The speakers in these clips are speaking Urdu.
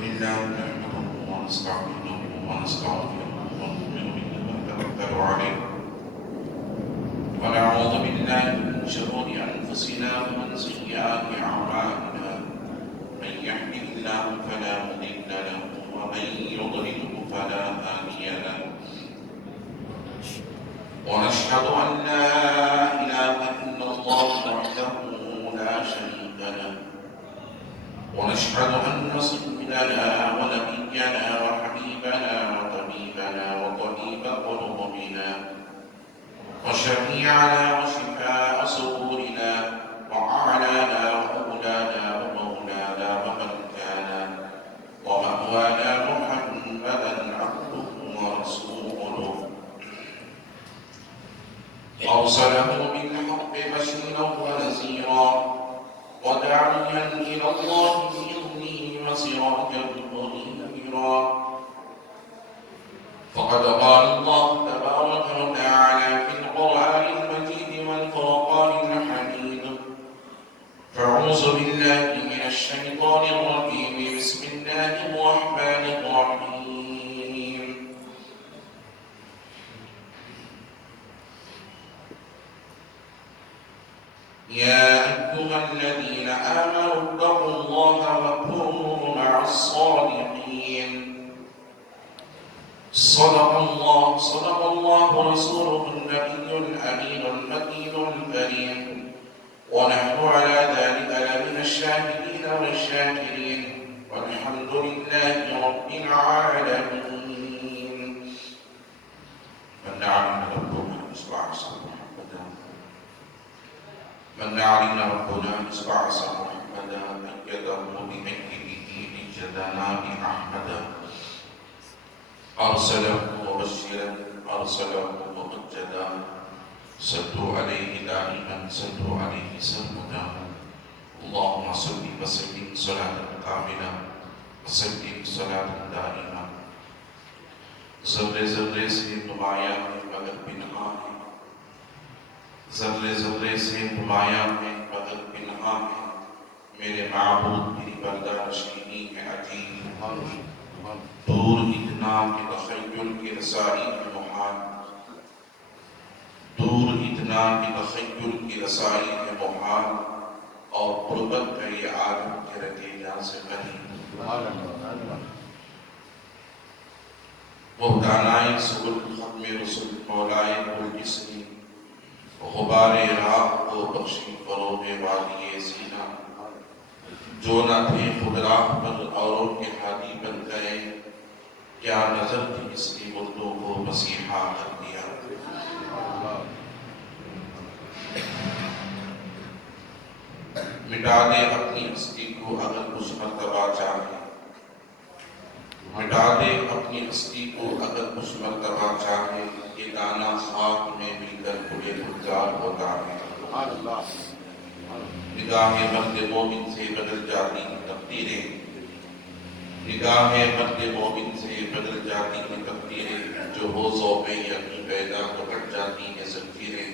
لله نحمده ونستعينه ونستغفره ونؤمن به ونتوكل عليه ونعوذ بالله من شرور أنفسنا ومن سيئات أعمالنا من يهده الله فلا مضل له ومن يضلله فلا هادي له ونشهد أن لا إله إلا الله وحده لا شريك له ونشهد أن سيدنا ونبينا وحبيبنا وطبيبنا وطبيب قلوبنا وشفيعنا وشفاء صدورنا وأعلانا وأولانا ومولانا وملكانا ومأوانا محمدا عبده ورسوله أرسله بالحق بشيرا ونذيرا وداعيا إلى الله بإذنه وسراجا منيرا فقد قال الله تبارك وتعالى في القرآن المجيد والفرقان الحميد فأعوذ بالله من الشيطان الرجيم بسم الله الرحمن الرحيم يا أيها الذين آمنوا اتقوا الله وكونوا مع الصادقين صدق الله رسوله النبي الأمين المكين الكريم ونحن على ذلك لمن الشاهدين والشاكرين والحمد لله رب العالمين. من علم ربنا إصبع محمدا من علم ربنا إصبع محمدا أيده بأيده لجدنا بأحمدا أرسله مبشرا أرسله ممجدا صلوا عليه دائما صلوا عليه سرمدا اللهم صل وسلم صلاة كاملة وسلم صلاة دائمة ذرے ذرے سے نمایاں ہے مگر پنہا ہے ذرے ذرے سے نمایاں ہے مگر پنہا ہے میرے معبود میری برداشتنی ہے عجیب دور اتنا کہ تخیل کی رسائی ہے محال دور اتنا کہ تخیل کی رسائی ہے محال اور قربت کا یہ عالم کے رتیجہ سے قریب وہ دانائی سبل ختم رسول مولائے کل جسمی غبار راہ کو بخشی فروغ وادی سینہ جو نہ تھے خود راہ پر اوروں کے ہادی بن گئے کیا نظر تھی اس کی مردوں کو مسیحا کر دیا مٹا دے اپنی ہستی کو اگر کچھ مرتبہ چاہے مٹا دے اپنی ہستی کو اگر کچھ مرتبہ چاہے یہ دانا خاک میں مل کر پورے گلزار ہوتا ہے نگاہ مرد مومن سے بدل جاتی ہیں تقدیریں نگاہ مرد مومن سے بدل جاتی ہیں تقدیریں جو ہو ذوق یقین پیدا تو کٹ جاتی ہیں زنجیریں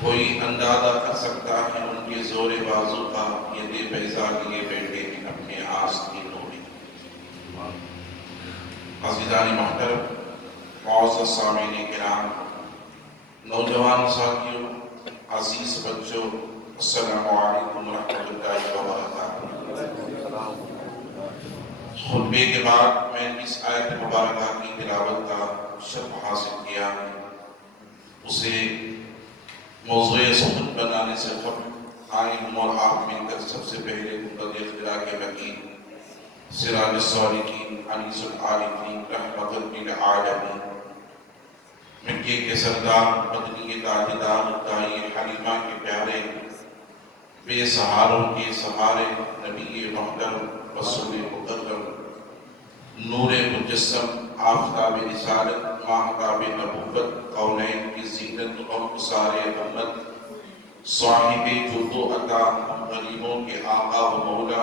کوئی اندازہ کر سکتا ہے ان کے زور بازو کا یہ دے بیضا لیے بیٹھے ہیں اپنے آستین میں عزیزان محترم معزز سامعین کرام نوجوان ساتھیوں عزیز بچوں السلام علیکم ورحمۃ اللہ وبرکاتہ خطبے کے بعد میں اس آیت مبارکہ کی تلاوت کا شرف حاصل کیا ہے اسے موضوع سخن بنانے سے قبل آئین اور آپ مل کر سب سے پہلے منتظر اختراع کے وکیل سراج الصالحین انیس العارفین رحمت للعالمین مکے کے سردار مدنی تاجدار دائی حلیمہ کے پیارے بے سہاروں کے سہارے نبی محترم رسول مکرم نور مجسم آفتاب رسالت ماہتاب نبوت کونین کی زینت اور اسار امت صاحب جود و عطا غریبوں کے آقا و مولا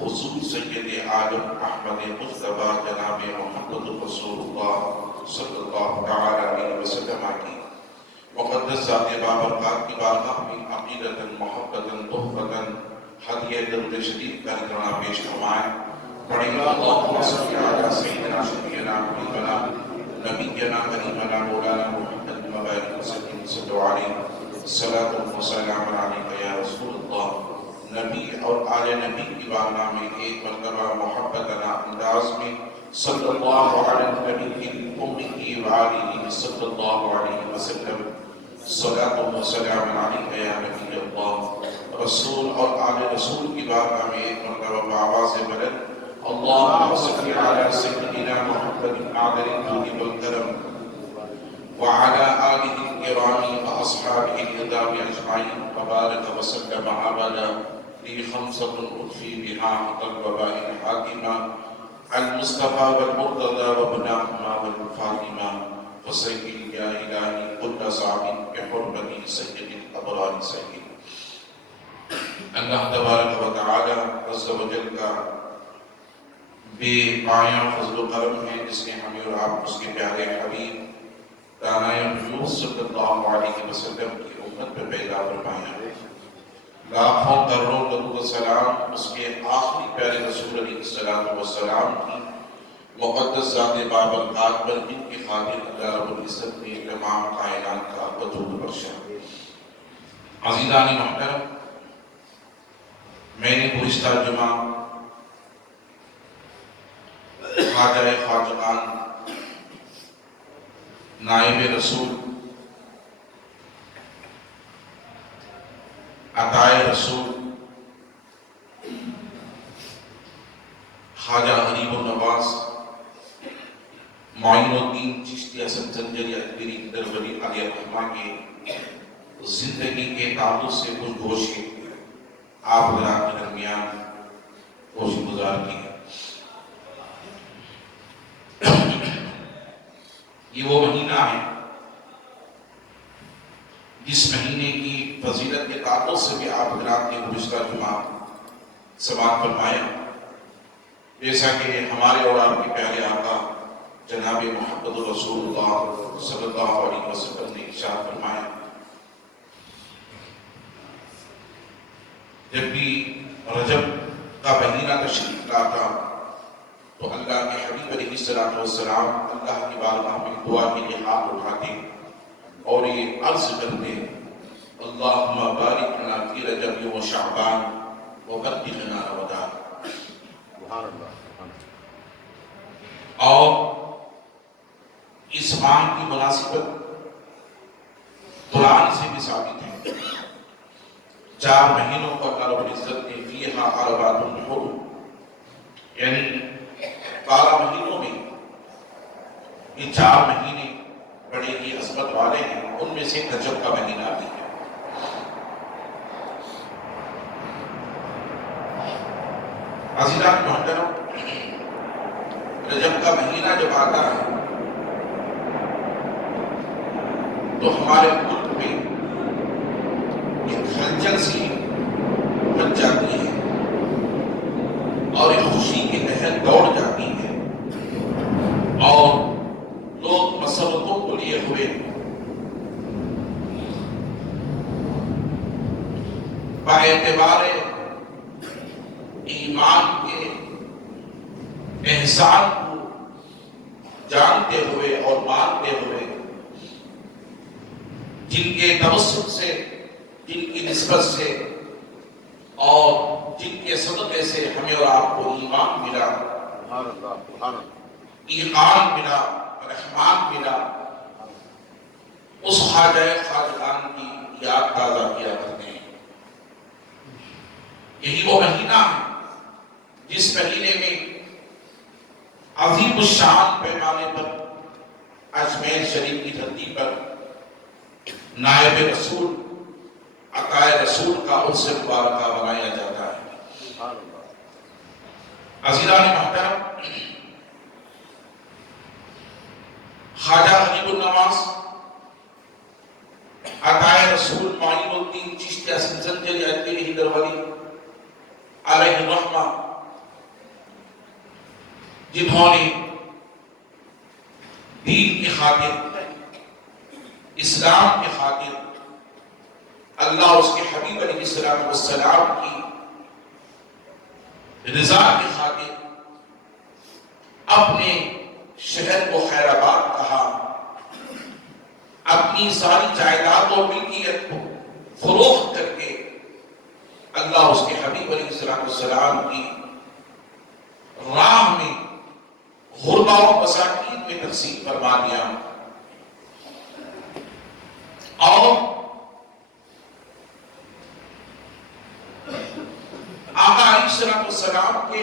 حضور سید عالم احمد مصطفیٰ جناب محمد رسول اللہ صلی اللہ علیہ وسلم کی مقدس ذات بابرکات کی بارگاہ میں عقیدتاً محبتاً تحفتاً ہدیہ درود شریف کا نذرانہ پیش فرمائیں پڑھیں گے اللہم صلی علی سیدنا شفیعنا حبیبنا نبینا کریمنا مولانا محمد مبارک وسلم صلی علیہ صلاۃ و سلام علیک یا رسول اللہ۔ نبی اور آل نبی کی بارگاہ میں ایک مرتبہ محبتنا انداز میں صلی اللہ علیہ نبی امی و آلہ صلی اللہ علیہ وسلم صلاۃ و سلام علیک یا نبی اللہ۔ رسول اور آل رسول کی بارگاہ میں ایک مرتبہ بآواز بلند اللہم صلی علی سیدنا محمد عادل الجود والکرم وعلى آلہ الکرام واصحابہ الہدام اجمعین وبارک وسلم عبدا لی خمسۃ اطفی بہا حق الوباء الحاکمہ المصطفى والمرتضى وابناهما والفاطمہ وسیدی یا الہی کل صعب بحرمت سید الابرار سید۔ اللہ تبارک و تعالی عز و جل کا بے پایاں فضل و کرم ہے جس نے ہمیں اور آپ اس کے پیارے حبیب دانائے نبوت صلی اللہ علیہ وسلم کی امت پہ پیدا فرمایا۔ لاکھوں کروڑوں درود و سلام اس کے آخری پیارے رسول علیہ السلام کی مقدس ذات بابرکات پر جن کی خاطر اللہ رب العزت نے تمام کائنات کا وجود بخشا۔ عزیزان محترم، میں نے گزشتہ جمعہ خواجہ خواجگان نائب رسول عطائے رسول خواجہ غریب النواز معین الدین چشتی حسن زنجری اجمیری درولی علیہ الرحمہ کے زندگی کے تعلق سے کچھ گوشے آپ حضرات کے درمیان گوشے گزار کی ہے۔ یہ وہ مہینہ ہے جس مہینے کی فضیلت کے تعلق سے بھی آپ حضرات نے گزشتہ جمعہ سماعت فرمایا، جیسا کہ ہمارے اور آپ کے پیارے آقا جناب محمد رسول اللہ صلی اللہ علیہ وسلم نے ارشاد فرمایا، جب بھی رجب کا مہینہ تشریف لاتا تو اللہ کے حبیب علیہ السلام اللہ کی بارگاہ میں دعا کے لیے ہاتھ اٹھاتے اور یہ عرض کرتے اللہم بارک لنا فی رجب و شعبان وبلغنا رمضان۔ اور اس ماہ کی مناسبت قرآن سے بھی ثابت ہے۔ 4 مہینوں کو اللہ رب العزت نے فیہا اربعۃ حرم، یعنی 12 مہینوں میں یہ 4 مہینے بڑے ہی عظمت والے ہیں، ان میں سے رجب کا مہینہ بھی ہے۔ عزیزان محترم، رجب کا مہینہ جب آتا ہے تو ہمارے ملک میں ایک ہلچل سی مچ جاتی ہے اور ایک خوشی کی لہر دوڑ جاتی ہے اور لوگ مسرتوں کو لیے ہوئے باعتبار ایمان کے احسان کو جانتے ہوئے اور مانتے ہوئے جن کے توسط سے، جن کی نسبت سے اور جن کے صدقے سے ہمیں اور آپ کو ایمان ملا، ایمان ملا، رحمان ملا، اس خواجہ خواجگان کی یاد تازہ کیا کرتے ہیں۔ یہی وہ مہینہ ہے جس مہینے میں عظیم الشان پیمانے پر اجمیر شریف کی دھرتی پر نائب رسول عطائے رسول کا عرس مبارکہ منایا جاتا ہے۔ عزیزان محترم، خواجہ غریب النواز عطائے رسول معین الدین چشتی حسن زنجری اجمیری درولی علیہ الرحمہ، جنہوں نے دین کی خاطر، اسلام کی خاطر، اللہ اس کے حبیب علیہ السلام کی رضا کی خاطر اپنے شہر کو خیر آباد کہا، اپنی ساری جائیداد اور ملکیت کو فروخت کر کے اللہ اس کے حبیب علیہ السلام کی راہ میں غربا و مساکین میں تقسیم فرما دیا، اور آقا علیہ السلام کے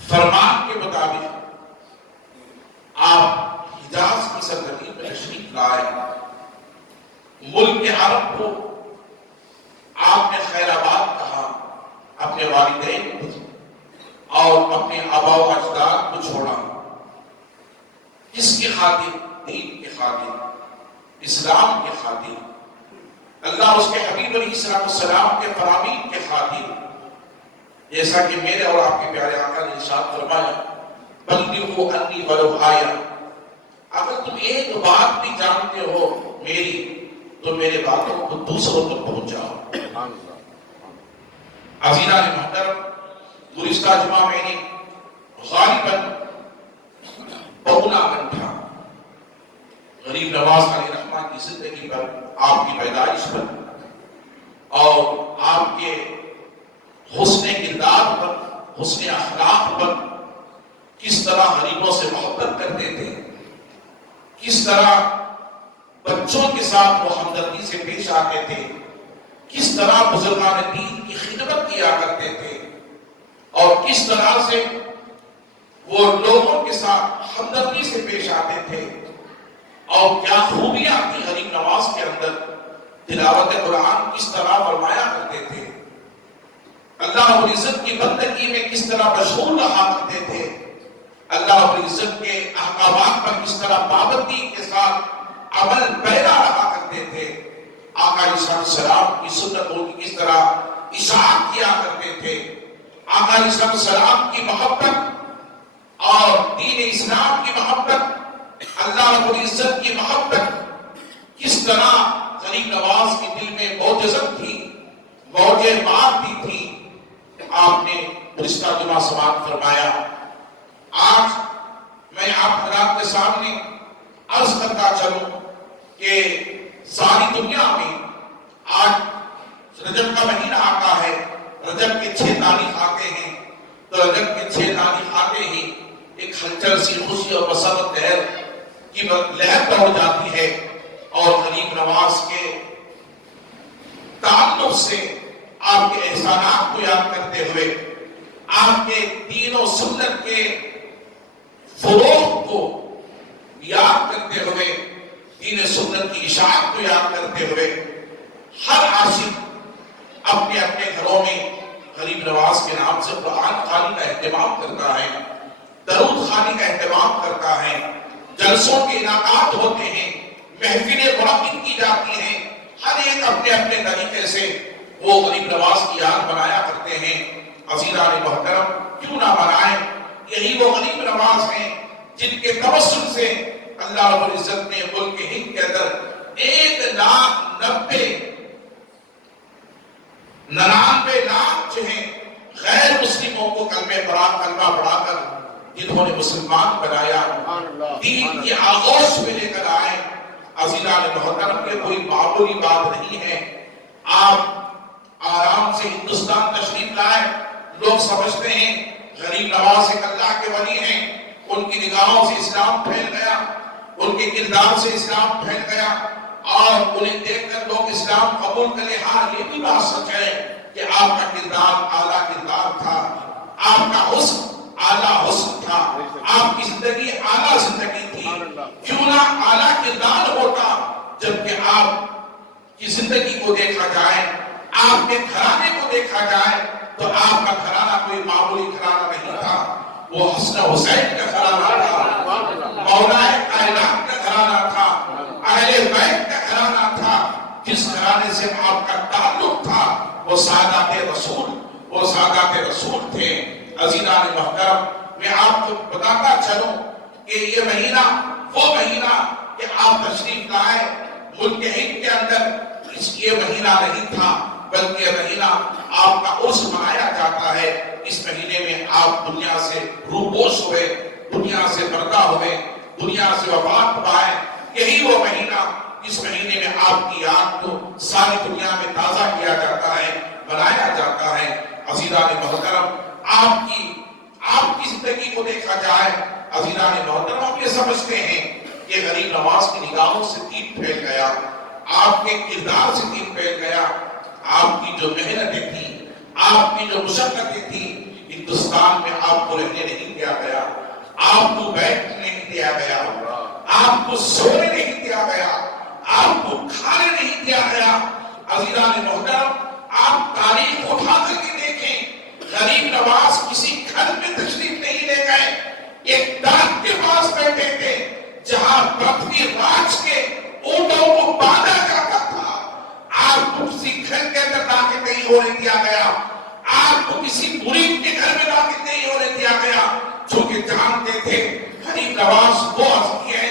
فرمان کے مطابق آپ حجاز کی سرزمین میں تشریف لائے۔ ملک عرب کو آپ نے خیر آباد کہا، اپنے والدین کو اور اپنے آبا و اجداد کو چھوڑا، کس کی خاطر؟ دین کے خاطر، اسلام کے خاطر، اللہ اس کے حبیب علیہ السلام کے فرامین کے خاطر، جیسا کہ میرے اور آپ کے پیارے آقا نے ارشاد فرمایا بلغوا انی ولو آیا، اگر تم ایک بات بھی جانتے ہو میری تو میرے باتوں کو دوسروں تک پہنچاؤ۔ عزیزان محترم، گزشتہ جمعہ میں نے غالباً پونا گھنٹہ غریب نواز علیہ الرحمن کی زندگی پر، آپ کی پیدائش پر اور آپ کے حسن کردار پر، حسن اخلاق پر، کس طرح غریبوں سے محبت کرتے تھے، کس طرح بچوں کے ساتھ وہ ہمدردی سے پیش آتے تھے، کس طرح بزرگان دین کی خدمت کیا کرتے تھے، اور کس طرح سے وہ لوگوں کے ساتھ ہمدردی سے پیش آتے تھے، اور کیا خوبیاں تھی غریب نواز کے اندر، تلاوت قرآن کس طرح فرمایا کرتے تھے، اللہ رب العزت کی بندگی میں کس طرح مشغول رہا کرتے تھے، اللہ رب العزت کے احکامات پر کس طرح پابندی کے ساتھ عمل پیرا رہا کرتے تھے، آقا علیہ السلام کی سنتوں کی کس طرح اشاعت کیا کرتے تھے، آقا علیہ السلام کی محبت اور دین اسلام کی محبت، اللہ رب العزت کی محبت کس طرح غریب نواز کے دل میں موجزت تھی، موج مارتی تھی، آپ نے گزشتہ جمعہ سماعت فرمایا۔ آج میں آپ حضرات کے سامنے عرض کرتا چلوں کہ ساری دنیا میں آج رجب کا مہینہ آتا ہے، رجب کے 6 تاریخ آتے ہیں، تو رجب کے 6 تاریخ آتے ہی ایک ہلچل سی خوشی اور مسرت کی لہر دوڑ جاتی ہے، اور غریب نواز کے تعلق سے آپ کے احسانات کو یاد کرتے ہوئے، آپ کے دین و سنت کے فروغ کو یاد کرتے ہوئے، دین سنت کی اشاعت کو یاد کرتے ہوئے، ہر عاشق اپنے اپنے گھروں میں غریب نواز کے نام سے قرآن خوانی کا اہتمام کرتا ہے، درود خوانی کا اہتمام کرتا ہے، جلسوں کے انعقاد ہوتے ہیں، محفلیں منعقد کی جاتی ہیں، ہر ایک اپنے اپنے طریقے سے وہ غریب نواز کی یاد بنایا کرتے ہیں۔ عزیزان محترم، کیوں نہ منائیں؟ یہی وہ غریب نواز ہیں جن کے توسل سے اللہ رب العزت نے ملک ہند کے اندر 1,99,99 لاکھ جو ہیں غیر مسلموں کو کلمہ پڑھا کر جنہوں نے مسلمان بنایا، دین کی آغوش میں لے کر آئے۔ عزیزان محترم، یہ کوئی معمولی بات نہیں ہے۔ آپ آرام سے ہندوستان تشریف لائے، لوگ سمجھتے ہیں غریب نواز ایک اللہ کے ولی ہیں، ان کی نگاہوں سے اسلام پھیل گیا، ان کے کردار سے اسلام پھیل گیا، اور انہیں دیکھ کر لوگ اسلام قبول کرے۔ ہاں، یہ بھی بات سچ ہے کہ آپ کا کردار اعلیٰ کردار تھا، آپ کا حسن اعلیٰ حسن تھا، آپ کی زندگی اعلیٰ زندگی تھی۔ کیوں نہ اعلیٰ کردار ہوتا؟ جبکہ آپ کی زندگی کو دیکھا جائے، آپ کے گھرانے کو دیکھا جائے، تو آپ کا گھرانہ کوئی معمولی گھرانہ نہیں تھا، وہ حسن حسین کا گھرانہ تھا، مولائے کائنات کا گھرانہ تھا، اہل بیت کا گھرانہ تھا۔ جس گھرانے سے آپ کا تعلق تھا وہ سادات رسول تھے۔ عزیزان محترم، میں آپ کو بتاتا چلوں کہ یہ مہینہ وہ مہینہ کہ آپ تشریف لائے ملک ہند کے اندر، یہ مہینہ نہیں تھا، بلکہ یہ مہینہ آپ کا عرس منایا جاتا ہے۔ اس مہینے میں آپ دنیا سے ہوئے، دنیا سے پردہ ہوئے، دنیا سے وفات پائے، یہی وہ مہینہ اس مہینے میں آپ کی یاد کو ساری دنیا میں تازہ کیا جاتا ہے، منایا جاتا ہے۔ عزیزان محترم، آپ کی زندگی کو دیکھا جائے، عزیزان محترم، ہم یہ سمجھتے ہیں کہ غریب نواز کی نگاہوں سے دین پھیل گیا، آپ کے کردار سے دین پھیل گیا، آپ کی جو محنتیں تھیں، آپ کی جو مشقتیں تھیں، ہندوستان میں آپ کو رہنے نہیں دیا گیا، آپ کو بیٹھنے نہیں دیا گیا، آپ کو سونے نہیں دیا گیا، آپ کو کھانے نہیں دیا گیا۔ عزیزان محترم، آپ تاریخ اٹھا کر کے دیکھیں، غریب نواز کسی گھر میں تشریف نہیں لے گئے، ایک درخت کے پاس بیٹھے تھے جہاں پرتھوی راج کے اونٹوں کو باندھا جاتا تھا۔ آپ کو کسی گھر کے اندر داخل نہیں ہونے دیا گیا، آپ کو کسی مرید کے گھر میں داخل نہیں ہونے دیا گیا، جو کہ جانتے تھے غریب نواز وہ ہستی ہے،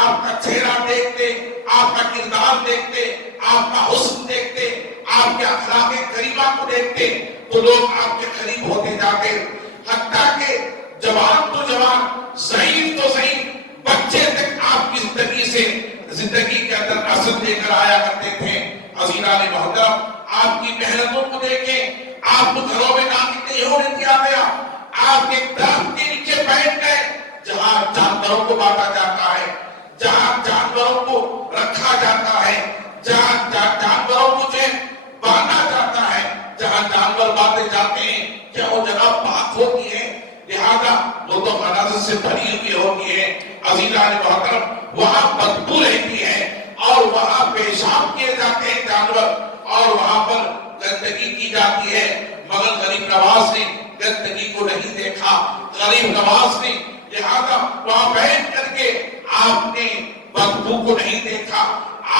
آپ کا چہرہ دیکھتے، آپ کا کردار دیکھتے، آپ کا حسن دیکھتے، آپ کے اخلاق کریمہ کو دیکھتے تو لوگ آپ کے قریب ہوتے جاتے، حتیٰ کہ جوان تو جوان، ضعیف تو ضعیف، بچے تک آپ کی زندگی کے اندر اثر لے کر آیا کرتے تھے۔ عزیزان محترم، آپ کی محنتوں کو دیکھیں، آپ کو گھروں میں داخل نہیں ہونے دیا گیا، آپ ایک درخت کے نیچے بیٹھ گئے جہاں جانوروں کو بانٹا جاتا ہے، جہاں جانوروں کو رکھا جاتا ہے، جہاں جانوروں کو باندھا جاتا ہے، جہاں جانور باندھے جاتے ہیں، کیا وہ جگہ پاک ہوتی ہے؟ لہذا وہ تو مناظر سے بھری ہوئی ہوتی ہے۔ عزیزان محترم، وہاں بدبو رہتی ہے اور وہاں پیشاب کیے جاتے ہیں جانور، اور وہاں پر گندگی کی جاتی ہے، مگر غریب نواز نے گندگی کو نہیں دیکھا، غریب نواز نے لہذا وہاں بیٹھ کر کے آپ نے بدبو کو نہیں دیکھا،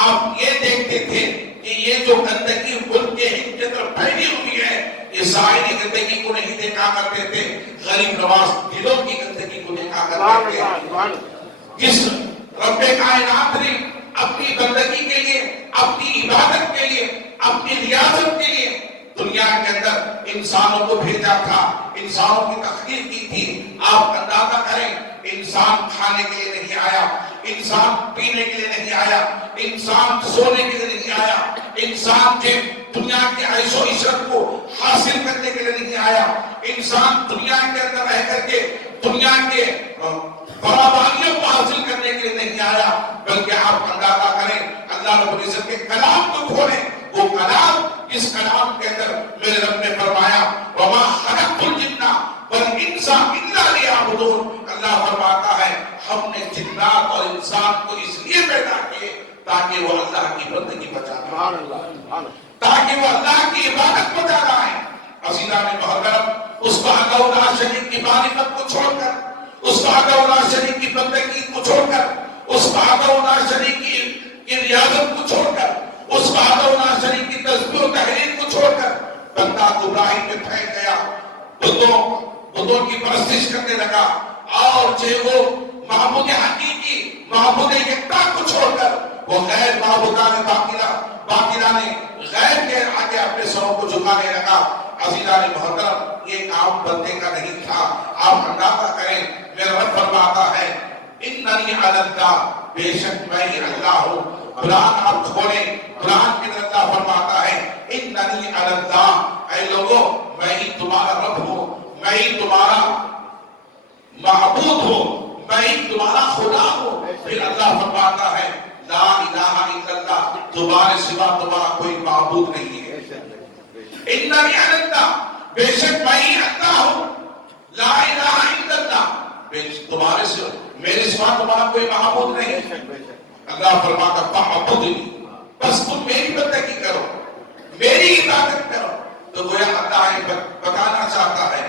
آپ یہ دیکھتے تھے کہ یہ جو گندگی ملک کے ہند کے اندر پھیلی ہوئی ہے، یہ ظاہری گندگی کو نہیں دیکھا کرتے تھے، غریب نواز دلوں کی گندگی کو دیکھا کرتے تھے۔ جس رب کائنات نے اپنی بندگی کے لیے، اپنی عبادت کے لیے، اپنی ریاضت کے لیے دنیا کے اندر انسانوں کو بھیجا تھا، انسانوں کی تخلیق کی تھی۔ آپ اندازہ کریں، انسان کھانے کے لیے نہیں آیا، انسان پینے کے لیے نہیں آیا، انسان سونے کے لیے نہیں آیا، انسان کے دنیا کے عیش و عشرت کو حاصل کرنے کے لیے نہیں آیا، انسان دنیا کے اندر رہ کر کے دنیا کے فراوانیوں کو حاصل کرنے کے لیے نہیں آیا، بلکہ آپ اندازہ کریں، اللہ رب العزت کے کلام کو کھولیں، وہ کلام، اس کلام کے اندر میرے رب نے فرمایا وَمَا خَلَقْتُ الْجِنَّ وَالْإِنسَ إِلَّا لِيَعْبُدُونَ۔ اللہ فرماتا ہے ہم نے جنات اور انسان کو اس لیے پیدا کیے تاکہ وہ اللہ کی بندگی بچا لائیں، تاکہ وہ اللہ کی عبادت بچا لائیں۔ عزیزان محترم، اس وحدہ لا شریک کی معرفت کو چھوڑ کر، اس وحدہ لا شریک کی بندگی کو چھوڑ کر، اس وحدہ لا شریک کی ریاضت کو چھوڑ کر، اس وحدہ لا شریک کی تسبیح و تحلیل کو چھوڑ کر بندہ گمراہی میں پھینک گیا، بتوں کی پرستش کرنے لگا، اور وہ معبود حقیقی، معبود یکتا کو چھوڑ کر وہ غیر معبودان باطلہ نے غیر کے آگے اپنے سروں کو جھکانے لگا۔ عزیزان محترم، یہ کام بندے کا نہیں تھا۔ آپ اندازہ کریں، میرا رب فرماتا ہے اننی علی اللہ، بے شک میں ہی اللہ ہوں۔ قرآن آپ کھولیں، قرآن کے اندر اللہ فرماتا ہے اننی علی اللہ، اے لوگوں میں ہی تمہارا رب ہوں، میں ہی تمہارا معبود ہوں، میں ہی تمہارا خدا ہوں۔ پھر اللہ فرماتا ہے لا الہ الا اللہ، تمہارے سوا تمہارا کوئی معبود نہیں ہے۔ اننی علی اللہ، بے شک میں ہی اللہ ہوں، لا الہ الا اللہ، تمہارے سوا، میرے سوا تمہارا کوئی معبود نہیں ہے۔ اللہ فرماتا فاعبدنی، بس تم میری بندگی کرو، میری عبادت کرو۔ تو گویا اللہ یہ بتانا چاہتا ہے،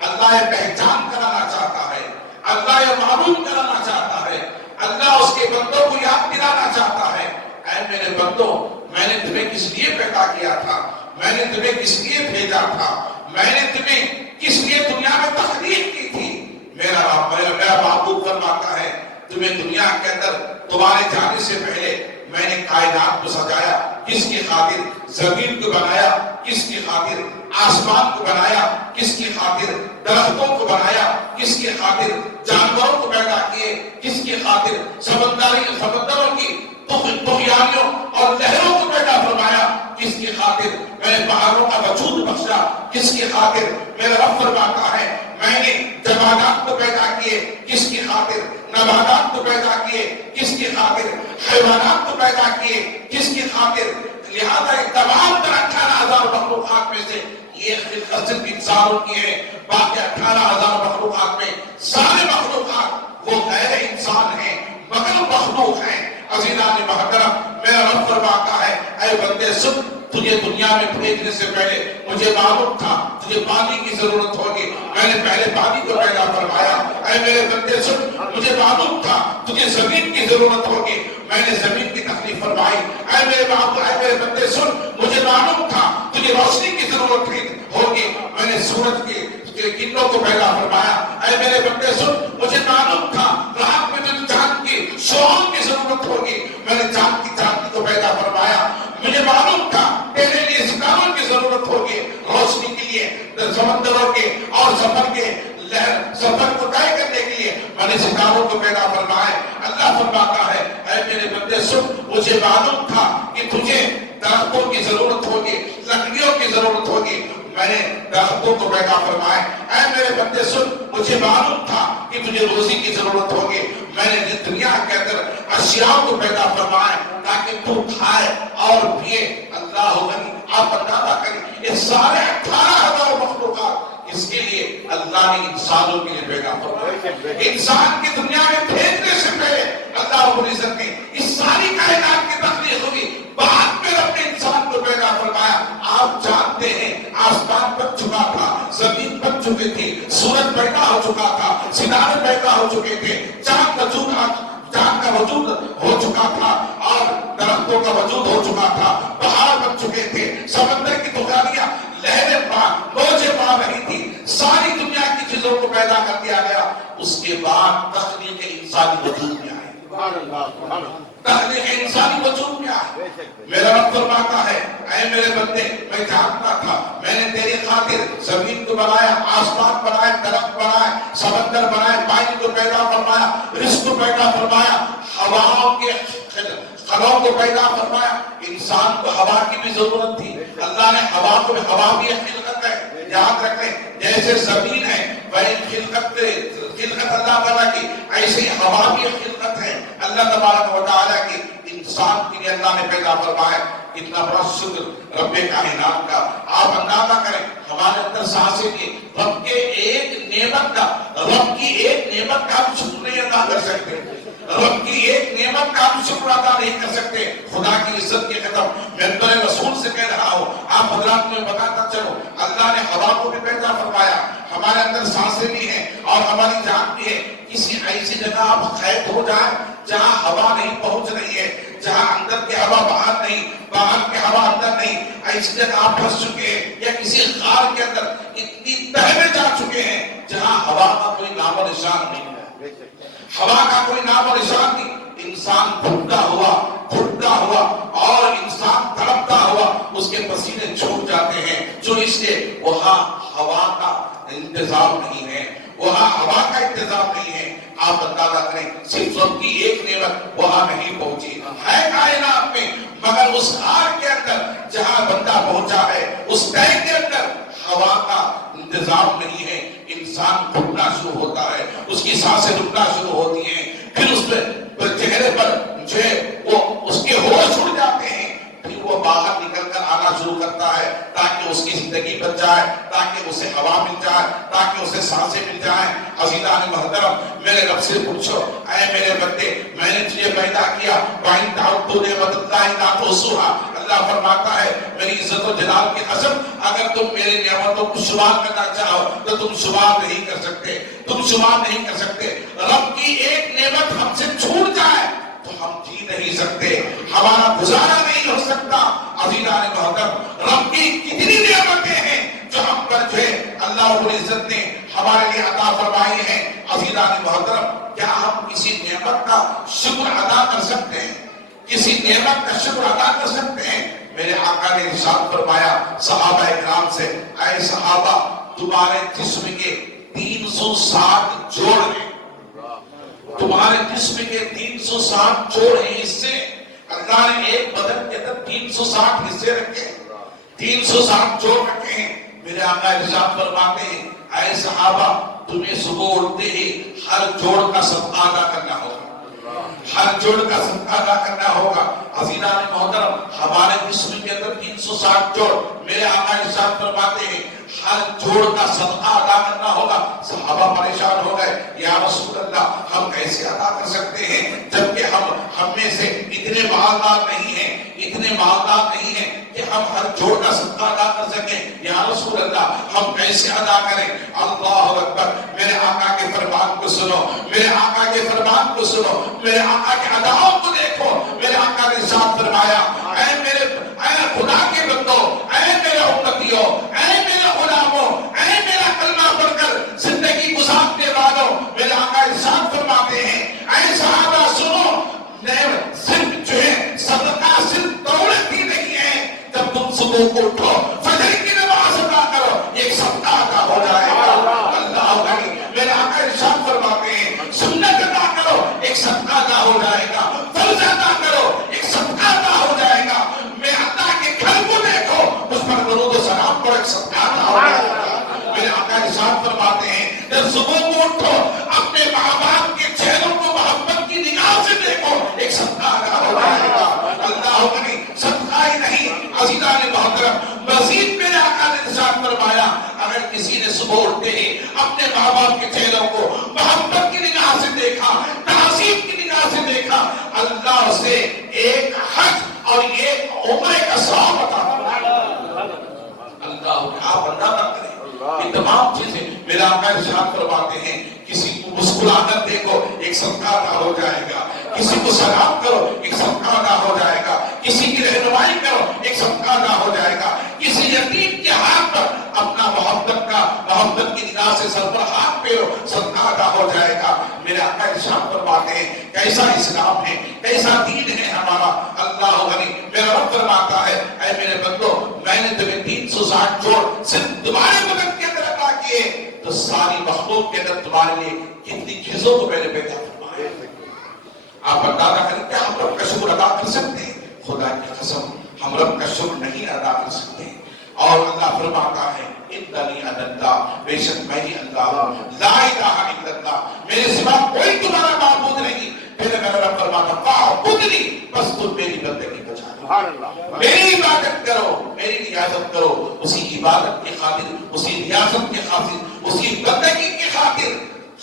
اللہ یہ پہچان کرانا چاہتا ہے، اللہ یہ معلوم کرانا چاہتا ہے، اللہ اس کے بندوں کو یاد دلانا چاہتا ہے، اے میرے بندوں، میں نے تمہیں کس لیے پیدا کیا تھا، میں نے تمہیں کس لیے بھیجا تھا، میں نے تمہیں کس لیے دنیا میں تخلیق کی تھی۔ میرا معبود فرماتا ہے تمہیں دنیا کے اندر تمہارے جانے سے پہلے میں نے کائنات کو سجایا، کس کی خاطر؟ زمین کو بنایا کس کی خاطر؟ آسمان کو بنایا کس کی خاطر؟ درختوں کو بنایا کس کی خاطر؟ جانوروں کو پیدا کیے کس کی خاطر؟ سمندروں کی طغیانیوں اور لہروں کو پیدا فرمایا کس کی خاطر؟ میں نے پہاڑوں کا وجود بخشا کس کی خاطر؟ میرا رب فرماتا ہے میں نے جمادات کو پیدا کیے کس کی خاطر؟ نباتات کو پیدا کیے کس کی خاطر؟ حیوانات کو پیدا کیے کس کی خاطر؟ لہذا تمام تر 18,000 مخلوقات میں سے یہ خلقت صرف انسانوں کی ہے، باقی 18,000 مخلوقات میں سارے مخلوقات وہ غیر انسان ہیں، مگر مخلوق ہیں۔ عزیزان محترم، میرا رب فرماتا ہے اے بندے سن، تجھے دنیا میں بھیجنے سے پہلے مجھے معلوم تھا تجھے پانی کی ضرورت ہوگی، میں نے پہلے پانی کو پیدا فرمایا۔ اے میرے بندے سن، مجھے معلوم تھا تجھے زمین کی ضرورت ہوگی، میں نے زمین کی تخلیق فرمائی۔ اے میرے بندے سن، مجھے معلوم تھا تجھے روشنی کی ضرورت ہوگی، میں نے سورج کی کرنوں کو پیدا فرمایا۔ اے میرے بندے سن، مجھے معلوم تھا رات میں تجھے چاند کی شعاعوں کی ضرورت ہوگی، میں نے چاند کی چاندنی کو پیدا فرمایا۔ مجھے معلوم تھا تیرے لیے ستاروں کی ضرورت ہوگی روشنی کے لیے، سمندروں کے اور سفر کو طے کرنے کے لیے میں نے ستاروں کو پیدا فرمایا۔ اللہ فرماتا ہے اے میرے بندے سن، مجھے معلوم تھا کہ تجھے درختوں کی ضرورت ہوگی، لکڑیوں کی ضرورت ہوگی، میں نے درختوں کو پیدا فرمایا۔ اے میرے بندے سن، مجھے معلوم تھا کہ تجھے روزی کی ضرورت ہوگی، میں نے دنیا کے اندر اشیاء کو پیدا فرمایا تاکہ تو کھائے اور پیے۔ اللہ غنی، آپ اندازہ کریں یہ سارے 18,000 مخلوقات اس کے لیے اللہ نے انسانوں کے لیے پیدا فرمایا۔ انسان کی دنیا میں بھیجنے سے پہلے اللہ رب العزت نے اس ساری کائنات کی تخلیق ہوگی، بعد میں اپنے انسان کو پیدا فرمایا۔ آپ جانتے ہیں آسمان بن چکا تھا، زمین بن چکی تھی، سورج پیدا ہو چکا تھا، ستارے پیدا ہو چکے تھے، چاند کا وجود ہو چکا تھا اور درختوں کا وجود ہو چکا تھا، پہاڑ بن چکے تھے، سمندر کی طغیانیاں لہریں موجیں مار رہی تھی، ساری دنیا کی چیزوں کو پیدا کر دیا گیا۔ اس کے بعد تخلیق انسانی وجود میں آئی، تخلیق انسانی وجود میں آئی۔ میرا رب فرماتا ہے اے میرے بندے، میں جانتا تھا، میں نے تیری خاطر زمین کو بنایا، آسمان بنائے، درخت بنائے، سمندر بنائے، پانی کو پیدا فرمایا، رزق کو پیدا فرمایا، ہواؤں کے خلوں کو پیدا فرمایا۔ انسان کو ہوا کی بھی ضرورت تھی، اللہ نے ہوا بھی ایک خلقت ہے، یاد رکھیں جیسے زمین ہے وہی خلقت اللہ تعالیٰ کی، ایسے ہی ہوا بھی ایک خلقت ہے اللہ تبارک و تعالیٰ کی۔ انسان کے لیے اللہ نے پیدا فرمایا۔ اتنا بڑا شکر رب کائنات کا، آپ اندازہ کریں ہمارے اندر سانسیں کی، رب کی ایک نعمت کا ہم شکر نہیں ادا کر سکتے، رب کی ایک نعمت کا ہم شکر ادا نہیں کر سکتے۔ خدا کی عزت کے ختم ممبر رسول سے کہہ رہا ہوں، آپ حضرات میں بتاتا چلو، اللہ نے ہوا کو بھی پیدا فرمایا، ہمارے اندر سانسیں بھی ہیں اور ہماری جان بھی ہے۔ کسی ایسی جگہ آپ قید ہو جائیں جہاں ہوا نہیں پہنچ رہی ہے، جہاں اندر کی ہوا باہر نہیں، باہر کی ہوا اندر نہیں، ایسی جگہ آپ پھنس چکے ہیں یا کسی غار کے اندر اتنی تہ میں جا چکے ہیں جہاں ہوا کا کوئی نام و نشان نہیں ہے، ہوا کا کوئی نام و نشان نہیں۔ انسان بھٹکا ہوا اور انسان تڑپتا ہوا اس کے پسینے چھوٹ جاتے ہیں، جو اس لیے وہاں ہوا کا انتظام نہیں ہے، وہاں ہوا کا انتظام نہیں ہے۔ آپ اندازہ کریں صرف رب کی ایک نعمت وہاں نہیں پہنچی ہے کائنات میں، مگر اس غار کے اندر جہاں بندہ پہنچا ہے اس ٹینک کے اندر ہوا کا انتظام نہیں ہے۔ انسان گھٹنا شروع ہوتا ہے، اس کی سانسیں رکنا شروع ہوتی ہیں، پھر اس پہ چہرے پر جو ہے وہ اس کے ہوش اڑ جاتے ہیں، پھر وہ باہر نکل کر آنا شروع کرتا ہے تاکہ اس کی زندگی بچ جائے، تاکہ اسے ہوا مل جائے، تاکہ اسے سانسیں مل جائیں۔ عزیزان محترم، میرے رب سے پوچھو اے میرے بندے، میں نے تجھے پیدا کیا، وَإِن تَعُدُّوا نِعْمَتَ اللَّهِ لَا تُحْصُوهَا۔ اللہ فرماتا ہے میری عزت و جلال کی قسم، اگر تم میری نعمتوں کو شمار کرنا چاہو تو تم شمار نہیں کر سکتے، تم شمار نہیں کر سکتے۔ رب کی ایک نعمت ہم سے چھوٹ جائے تو ہم جی نہیں سکتے، ہمارا گزارا نہیں ہو سکتا۔ عزیزان محترم، رب کی کتنی نعمتیں ہیں جو ہم پر جو ہے اللہ رب العزت نے ہمارے لیے عطا فرمائی ہیں۔ عزیزان محترم، کیا ہم کسی نعمت کا شکر ادا کر سکتے ہیں؟ کسی نعمت کا شکر ادا کر سکتے ہیں؟ میرے آقا نے ارشاد فرمایا صحابہ اکرام سے، اے صحابہ تمہارے جسم کے 360 جوڑ ہیں، تمہارے جسم کے 360 جوڑ ہیں حصے، اللہ نے ایک بدن کے اندر 360 حصے رکھے، 360 جوڑ رکھے ہیں۔ میرے آقا ارشاد فرماتے ہیں اے صحابہ تمہیں صبح اٹھتے ہی ہر جوڑ کا صدقہ ادا کرنا ہوگا، ہر جوڑ کا صدقہ ادا کرنا ہوگا۔ عزیزان محترم ہمارے جسم کے اندر 360 جوڑ، میرے آقا ارشاد فرماتے ہیں ہر جوڑ کا صدقہ ادا کرنا ہوگا۔ صحابہ پریشان ہو گئے، یا رسول اللہ ہم کیسے ادا کر سکتے ہیں جبکہ ہم میں سے اتنے مالدار نہیں ہیں، اتنے مالدار نہیں ہیں کہ ہم ہر جوڑ کا صدقہ ادا کر سکیں، یا رسول اللہ ہم کیسے ادا کریں؟ اللہ اکبر، میرے آقا کے فرمان کو سنو، میرے آقا کے فرمان کو سنو، میرے آقا کے اداؤں کو دیکھو۔ میرے آقا نے ارشاد فرمایا اے خدا کے بندو، اے میرے امتیوں، اے میرے غلاموں، اے میرا کلمہ پڑھ کر زندگی گزارنے والوں، میرے آقا ارشاد فرماتے ہیں اے صحابہ سنو، صرف جو ہے صدقہ صرف دولت ہی نہیں ہے، جب تم صبح کو اٹھو فجر کی نماز ادا کرو ایک صدقہ ادا ہو جائے گا۔ اللہ اکبر، میرے آقا ارشاد فرماتے ہیں سنت ادا کرو ایک صدقہ ادا ہو جائے گا، فرض ادا کرو ایک صدقہ ادا ہو جائے گا، میں اللہ کے گھر کو دیکھو اس پر درود و سلام کرو ایک صدقہ ادا ہو جائے گا۔ میرے آقا ارشاد فرماتے ہیں جب صبح کو اٹھو اپنے ماں باپ کے چہروں کو محبت کی نگاہ سے دیکھو ایک صدقہ ادا ہو جائے گا۔ اللہ اکبر، صدقہ ہی نہیں عزیزان محترم، مزید میرے آقا نے ارشاد فرمایا اگر کسی نے صبح اٹھتے ہی اپنے ماں باپ کے چہروں کو محبت کی نگاہ سے دیکھا، تعظیم کی نگاہ سے دیکھا، اللہ اسے ایک حج اور ایک عمرے کا ثواب عطا فرمائے۔ اللہ آپ اندازہ کریں یہ تمام چیزیں میرا آقا ارشاد فرماتے ہیں کسی کو مسکرا کر دیکھو ایک صدقہ ادا ہو جائے گا، کسی کو سلام کرو ایک صدقہ ادا ہو جائے گا، کسی کی رہنمائی کرو ایک صدقہ ادا ہو جائے گا، کسی یتیم کے ہاتھ پر اپنا محبت کی نگاہ سے سر پر ہاتھ پھیرو صدقہ ادا ہو جائے گا۔ میرے آقا ارشاد فرماتے ہیں کیسا اسلام ہے، کیسا دین ہے ہمارا۔ اللہ غنی، میرا رب فرماتا ہے اے میرے بندو میں نے تمہیں 360 جوڑ صرف تمہارے بدن کے اندر عطا کیے تو ساری مخلوق کے اندر تمہارے لیے کتنی چیزوں کو میں نے پیدا فرمایا۔ آپ اندازہ کریں کیا ہم رب کا شکر ادا کر سکتے ہیں؟ خدا کی قسم ہم رب کا شکر نہیں ادا کر سکتے۔ اور اللہ فرماتا ہے اننی انا اللہ، بے شک میں ہی اللہ ہوں، لا الہ الا اللہ، میرے سوا کوئی تمہارا معبود نہیں۔ پھر میرا رب فرماتا فاعبدنی، بس تم میری بندگی بجا لو، میری عبادت کرو، میری ریاضت کرو، اسی عبادت کی خاطر، اسی ریاضت کی خاطر، اسی بندگی کی خاطر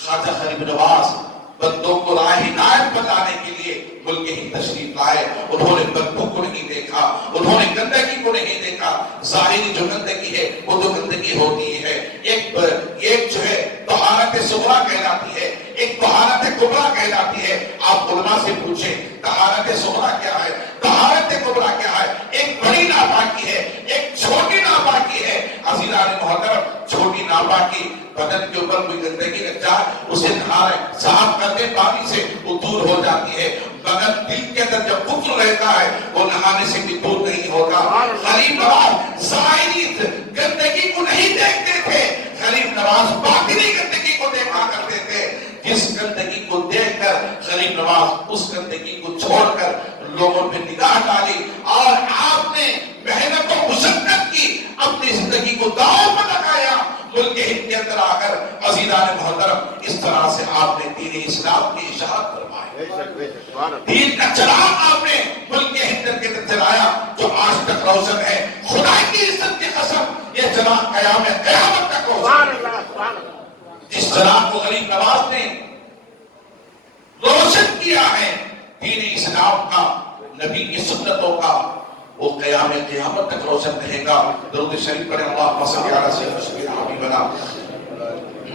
خواجہ غریب نواز بندوں کو راہ ہدایت بتانے کے لیے ملک ہند تشریف لائے۔ انہوں نے بدبو کو نہیں دیکھا، انہوں نے گندگی کو نہیں دیکھا۔ ظاہری جو گندگی ہے وہ تو گندگی ہوتی ہے، ایک جو ہے طہارت صغریٰ کہلاتی ہے، ایک طہارت کبریٰ کہلاتی ہے۔ آپ علماء سے پوچھیں طہارت صغریٰ کیا ہے، طہارت کبریٰ کیا ہے؟ ایک بڑی ناپاکی ہے، ایک چھوٹی ناپاکی ہے۔ عزیزان محترم چھوٹی ناپاکی بدن کے اوپر کوئی گندگی لگ جائے اسے نہارے صاف کرتے پانی سے وہ دور ہو جاتی ہے، مگر دل کے اندر جب کفر رہتا ہے وہ نہانے سے بھی دور نہیں ہوتا۔ غریب نواز ظاہری گندگی کو نہیں دیکھتے تھے، غریب نواز باطنی گندگی کو دیکھا کرتے تھے۔ جس گندگی کو دیکھ کر غریب نواز اس گندگی کو چھوڑ کر لوگوں پہ نگاہ ڈالی اور آپ نے محنت و مشقت کی، اپنی زندگی کو داؤ پر لگایا ملک ہند کے اندر آ کر۔ عزیزان محترم اس طرح سے آپ نے دین اسلام کی اشاعت فرمائی، دین کا چراغ آپ نے ملک ہند کے اندر جلایا جو آج تک روشن ہے۔ خدا کی عزت کی قسم یہ چراغ قیامت تک روشن ہے۔ جس چراغ کو غریب نواز نے روشن کیا ہے دین اسلام کا، نبی کی سنتوں کا، وہ قیامت تک روشن رہے گا۔ درود شریف پڑھیں اللہم صلی علی سیدنا حبیبنا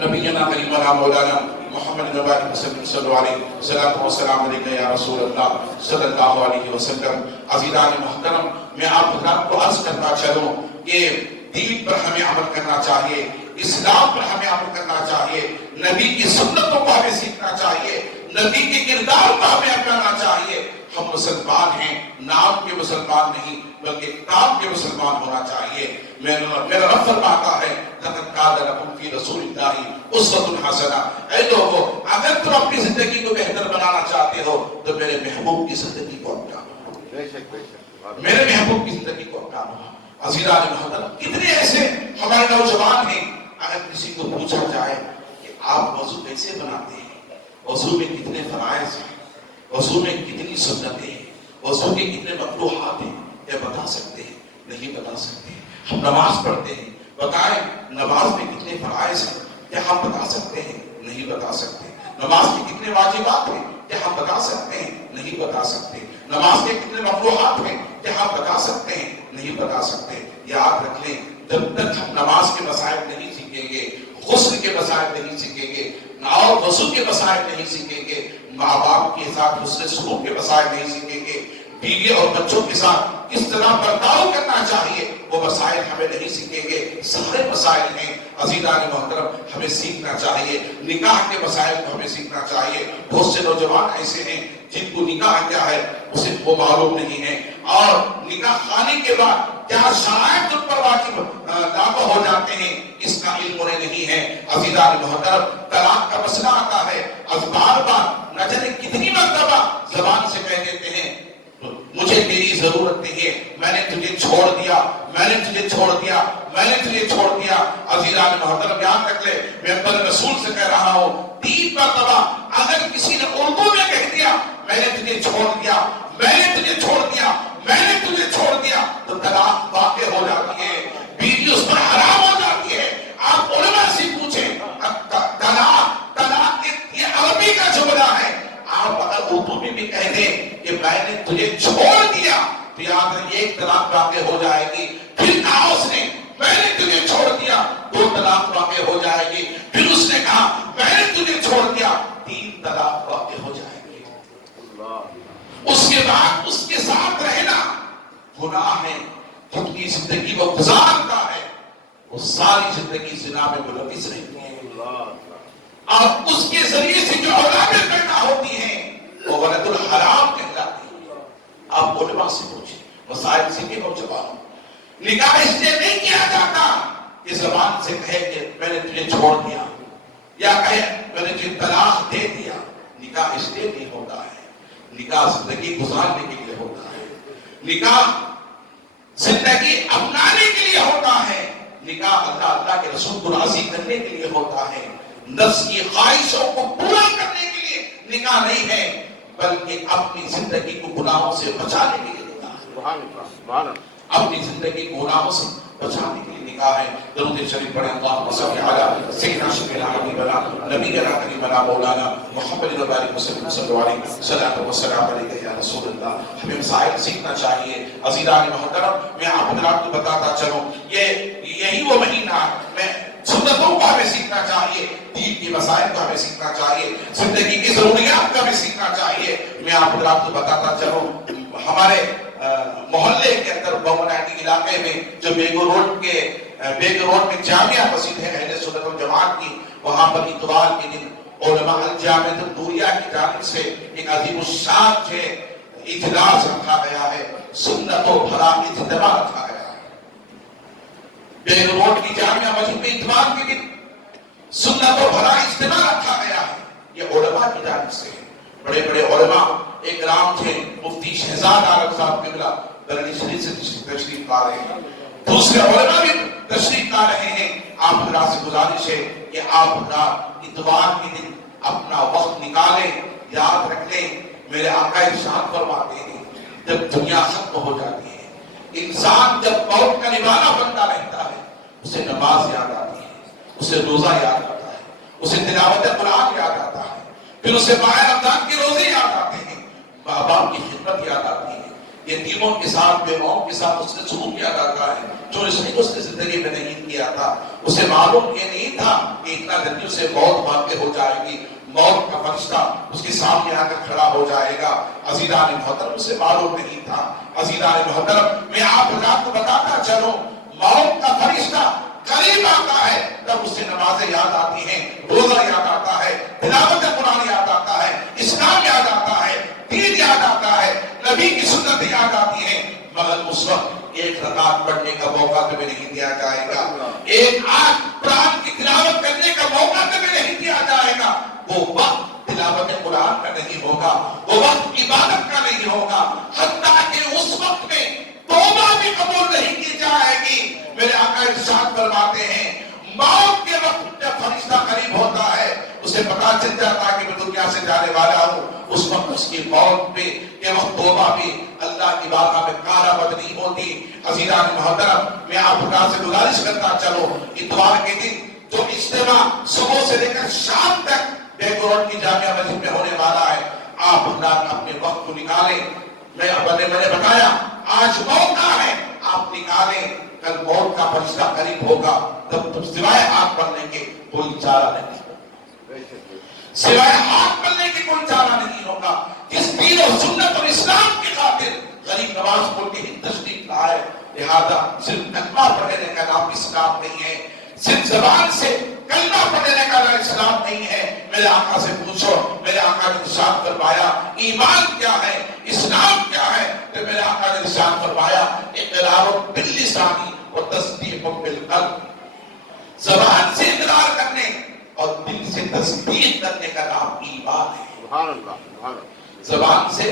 نبینا کریمنا مولانا محمد نبی وسلم صلی اللہ علیہ وسلم والسلام علیکہ یا رسول اللہ صلی اللہ علیہ وسلم۔ عزیزان محترم میں آپ حضرات کو عرض کرنا چاہوں کہ دین پر ہمیں عمل کرنا چاہیے، اسلام پر ہمیں عمل کرنا چاہیے، نبی کی سنتوں کو ہمیں سیکھنا چاہیے، نبی کے کردار کو ہمیں اپنانا چاہیے۔ ہم مسلمان ہیں، نام کے مسلمان نہیں بلکہ کام کے مسلمان ہونا چاہیے۔ میرا رب فرماتا ہے لقد کان لکم فی رسول اللہ اسوۃ حسنہ، اے لوگو اگر تم اپنی زندگی کو بہتر بنانا چاہتے ہو تو میرے محبوب کی زندگی کو اپناؤ، بے شک بے شک، میرے محبوب کی زندگی کو اپناؤ۔ عزیزان محترم، کتنے ایسے ہمارے نوجوان ہیں، اگر کسی کو پوچھا جائے کہ آپ وضو کیسے بناتے ہیں، وضو میں کتنے فرائض ہیں، وضو میں کتنی سنتیں ہیں، وضو کے کتنے مکروہات ہیں، کیا بتا سکتے ہیں؟ نہیں بتا سکتے۔ ہم نماز پڑھتے ہیں، بتائیں نماز میں کتنے فرائض ہیں، کیا ہم بتا سکتے ہیں؟ نہیں بتا سکتے۔ نماز کے کتنے واجبات ہیں، کیا ہم بتا سکتے ہیں؟ نہیں بتا سکتے۔ نماز کے کتنے مکروہات ہیں، کیا ہم بتا سکتے ہیں؟ نہیں بتا سکتے۔ یاد رکھ لیں، جب تک ہم نماز کے مسائل نہیں سیکھیں گے، غسل کے مسائل نہیں سیکھیں گے، اور وضو کے مسائل نہیں سیکھیں گے، ماں باپ کے ساتھ حسن سلوک کے مسائل نہیں سیکھیں گے، بیوی اور بچوں کے ساتھ کس طرح برتاؤ کرنا چاہیے وہ مسائل ہمیں نہیں سیکھیں گے۔ سارے مسائل ہیں عزیزان محترم، ہمیں سیکھنا چاہیے۔ نکاح کے مسائل کو ہمیں سیکھنا چاہیے۔ بہت سے نوجوان ایسے ہیں جن کو نکاح کیا ہے اسے وہ معلوم نہیں ہے، اور نکاح خانے کے بعد کیا شرائط ان پر واجب لاگو ہو جاتے ہیں اس کا علم انہیں نہیں ہے۔ عزیزان محترم، طلاق کا مسئلہ آتا ہے، از بار بار نہ جانے کتنی مرتبہ زبان سے کہہ دیتے ہیں مجھے تیری ضرورت نہیں ہے، میں نے تجھے چھوڑ دیا، میں نے تجھے چھوڑ دیا، میں نے تجھے چھوڑ دیا۔ عزیزان محترم یاد رکھ لے، میں پر رسول سے کہہ رہا ہوں، 3 مرتبہ اگر کسی نے اردو میں کہہ دیا میں نے تجھے چھوڑ دیا، میں نے تجھے چھوڑ دیا، میں نے تجھے چھوڑ دیا، تو طلاق واقع ہو جاتی ہے، بیوی اس پر حرام ہو جاتی ہے۔ آپ علماء سے پوچھیں، طلاق یہ عربی کا جملہ ہے، آپ اگر اردو میں بھی کہہ دیں کہ میں نے تجھے چھوڑ دیا تو یاد رکھیں ایک طلاق واقع ہو جائے گی۔ پھر کہا اس نے میں نے تجھے چھوڑ دیا، 2 طلاق واقع ہو جائے گی۔ پھر اس نے کہا میں نے تجھے چھوڑ دیا، 3 طلاق واقع ہو جائے گی۔ اس کے بعد اس کے ساتھ رہنا گناہ ہے، اپنی زندگی کو گزارتا ہے، وہ ساری زندگی زنا میں ملوث رہتی ہے، اور اس کے ذریعے سے جو اولادیں پیدا ہوتی ہیں وہ ولد الحرام کہلاتی ہیں۔ آپ علماء سے پوچھیں، مسائل سیکھیں نوجوان، نکاح اس لیے نہیں کیا جاتا کہ زبان سے کہے کہ میں نے تجھے چھوڑ دیا، یا کہے میں نے تجھے طلاق دے دیا۔ نکاح اس لیے نہیں ہوتا ہے، نکاح زندگی گزارنے کے لیے ہوتا ہے، نکاح زندگی اپنانے کے لیے ہوتا ہے، نکاح اللہ کے رسول کو راضی کرنے کے لیے ہوتا ہے، نفس کی خواہشوں کو پورا کرنے کے لیے نکاح نہیں ہے، بلکہ اپنی زندگی کو گناہوں سے بچانے کے لیے نکاح ہے، اپنی زندگی کو گناہوں سے بچانے کے لیے نکاح ہے۔ درود شریف پڑھیں، اللہم صل علی سیدنا شفیعنا حبیبنا نبینا کریمنا مولانا محمد وبارک وسلم صلی اللہ علیہ صلاۃ و سلام علیک یا رسول اللہ۔ ہمیں مسائل سیکھنا چاہیے۔ عزیزان محترم، میں آپ حضرات کو بتاتا چلوں، یہی وہ مہینہ میں سنتوں کو ہمیں سیکھنا چاہیے، دین کی مسائل کو ہمیں سیکھنا چاہیے، زندگی کی ضروریات کو ہمیں سیکھنا چاہیے۔ میں آپ حضرات کو بتاتا چلوں، ہمارے محلے کے اندر بمناڈی علاقے میں جو بیگو روڈ میں جامعہ مسجد ہے اہل سنت والجماعت کی، وہاں پر اتوار کے دن علماء الجامعۃ النوریہ کی جانب سے ایک عظیم الشان اجلاس رکھا گیا ہے، سنت و بھلا اجتماع رکھا گیا ہے۔ بیگو روڈ کی جامعہ مسجد میں اتوار کے دن سنت و بھلا اجتماع رکھا گیا ہے، یہ علماء کی جانب سے ہے۔ بڑے بڑے علماء اکرام تھے، مفتی شہزاد عالم صاحب قبلہ بریلی شریف سے تشریف لا رہے ہیں، دوسرے علماء بھی تشریف لا رہے ہیں۔ آپ حضرات سے گزارش ہے کہ آپ حضرات اتوار کے دن اپنا وقت نکالیں۔ یاد رکھ لیں، میرے آقا ارشاد فرماتے ہیں جب دنیا ختم ہو جاتی ہے، انسان جب موت کا نوالہ بنتا رہتا ہے، اسے نماز یاد آتی ہے، اسے روزہ یاد آتا ہے، اسے تلاوت قرآن یاد آتا ہے، پھر اسے ماہ رمضان کے روزے یاد آتے ہیں، ماں باپ کی خدمت یاد آتی ہے، یتیموں کے ساتھ بیواؤں کے ساتھ اس نے سلوک یاد آتا ہے جو اس نے زندگی میں نہیں کیا تھا۔ اسے معلوم یہ نہیں تھا کہ اتنا جلدی اسے موت واقع ہو جائے گی، موت کا فرشتہ اس کے سامنے آ کر کھڑا ہو جائے گا۔ عزیزان محترم، اسے معلوم نہیں تھا۔ عزیزان محترم، میں آپ حضرات کو بتاتا چلوں، موت کا فرشتہ قریب آتا ہے تب اسے نمازیں یاد آتی ہیں، روزہ یاد آتا ہے، تلاوت قرآن یاد آتا ہے، اسلام یاد آتا ہے، دین یاد آتا ہے۔ نبی کی سنتیں یاد آتی ہیں، مگر اس وقت ایک رکعت پڑھنے کا موقع تمہیں نہیں دیا جائے گا، ایک آیت قرآن کی تلاوت کرنے کا موقع تمہیں نہیں دیا جائے گا۔ وہ وقت تلاوت قرآن کا نہیں ہوگا، وہ وقت عبادت کا نہیں ہوگا، حتیٰ کہ اس وقت میں توبہ بھی قبول نہیں کی جائے گی۔ میرے آقا ارشاد فرماتے ہیں موت کے وقت جب فرشتہ قریب ہوتا ہے اسے پتا چل جاتا ہے کہ میں دنیا سے جانے والا ہوں، اس وقت اس کی موت پہ کہ وہ توبہ بھی اللہ کی بارگاہ میں کارآمد نہیں ہوتی۔ عزیزان محترم، میں آپ خدا سے گزارش کرتا چلو اتوار کے دن جو اجتماع صبح سے لے کر شام تک بیک روڈ کی جامعہ مسجد میں ہونے والا ہے، آپ حضرات اپنے وقت کو نکالیں۔ میں نے بتایا آج موقع ہے، آپ نکالیں، کل موت کا فرشتہ قریب ہوگا، تب تم سوائے ہاتھ بننے کے کوئی چارہ نہیں، سوائے ہاتھ بننے کے کوئی چارہ نہیں ہوگا۔ جس دین و سنت اور اسلام کی خاطر غریب نواز کو کے ہند تشریف لائے، لہذا صرف کلمہ پڑھنے کا نام اسلام نہیں ہے، صرف زبان سے کلمہ پڑھنے کا نام اسلام نہیں ہے۔ میرے آقا سے پوچھو، میرے آقا نے ارشاد فرمایا ایمان کیا ہے، اسلام کیا ہے، تو میرے آقا نے ارشاد فرمایا اقرار باللسان و تصدیق بالقلب، زبان سے اقرار کرنے اور دل سے تصدیق کرنے کا نام ایمان ہے۔ سبحان اللہ، سبحان اللہ۔ زبان سے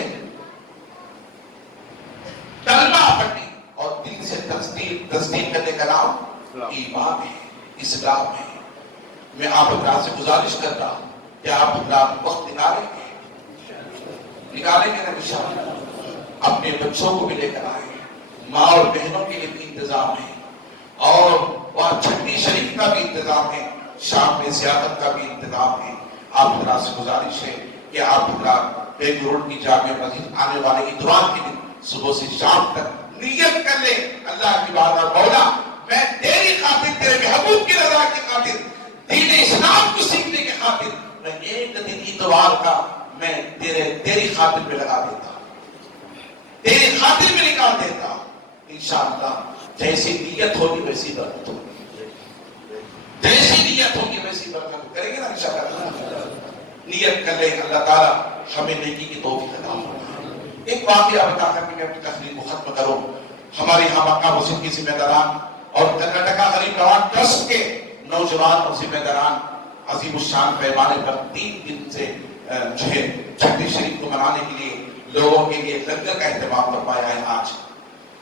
کلمہ پڑھنے اور دل سے تصدیق کرنے کا نام ایمان ہے، اسلام ہے۔ میں آپ حضرات سے گزارش کرتا ہوں کہ آپ حضرات وقت نکالیں گے نا انشاءاللہ، اپنے بچوں کو بھی لے کر آئیں، ماں اور بہنوں کے لیے بھی انتظام ہے، اور وہاں چھٹی شریف کا بھی انتظام ہے، شام میں زیارت کا بھی انتظام ہے۔ آپ حضرات سے گزارش ہے کہ آپ حضرات بیگ روڈ کی جامع مسجد آنے والے اتوار کے دن صبح سے شام تک نیت کر لیں، اللہ کی بارگاہ مولا میں تیری خاطر، تیرے محبوب کی رضا کی خاطر، دین اسلام کو سیکھنے کی خاطر میں ایک دن اتوار کا میں تیری خاطر میں لگا دیتا ہوں، تیری خاطر میں نکال دیتا ہوں۔ انشاءاللہ جیسی نیت ہوگی ویسی برکت ہوگی، جیسی نیت ہوگی ویسی برکت کریں گے نا انشاءاللہ۔ نیت کر لیں، اللہ تعالیٰ ہمیں نیکی کی توفیق عطا فرمائے۔ ایک واقعہ بتا کر کے میں اپنی تقریر کو ختم کروں۔ ہمارے یہاں مکہ مسجد کی ذمہ داران اور کرناٹکا غریب نواز ٹرسٹ کے نوجوان اور ذمہ داران عظیم الشان پیمانے پر 3 دن سے جو ہے چھٹی شریف کو منانے کے لیے لوگوں کے لیے لنگر کا اہتمام فرمایا ہے۔ آج